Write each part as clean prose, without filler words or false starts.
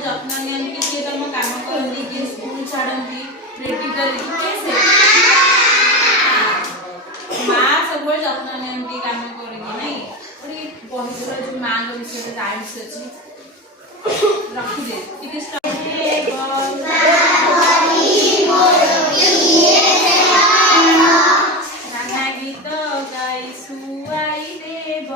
ଯତ୍ନ ନିଅନ୍ତି କିଏ ତମ କାମ କରନ୍ତି କିଏ ସ୍କୁଲ ଛାଡ଼ନ୍ତି ପ୍ରେକ୍ଟିକାଲି କେସେ ମା ସବୁବେଳେ ଯତ୍ନ ନିଅନ୍ତି କାମ କରିକି ନାଇଁ ଗୋଟେ ବହିର ଯୋଉ ମାଙ୍କ ବିଷୟରେ ରାଇଟ୍ସ ଅଛି ରଖିଦେ ଟିକେ ନାନା ଗୀତ ଗାଇ ଶୁଆଇ ଦେବ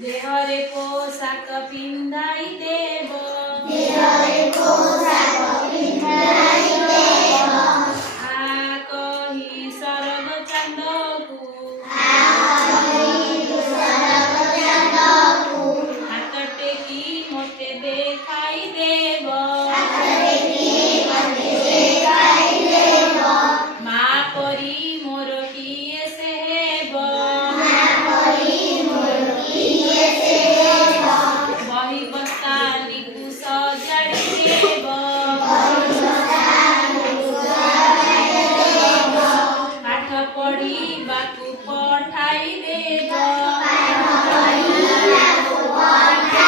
देहरे पोशाक पिंधाई देव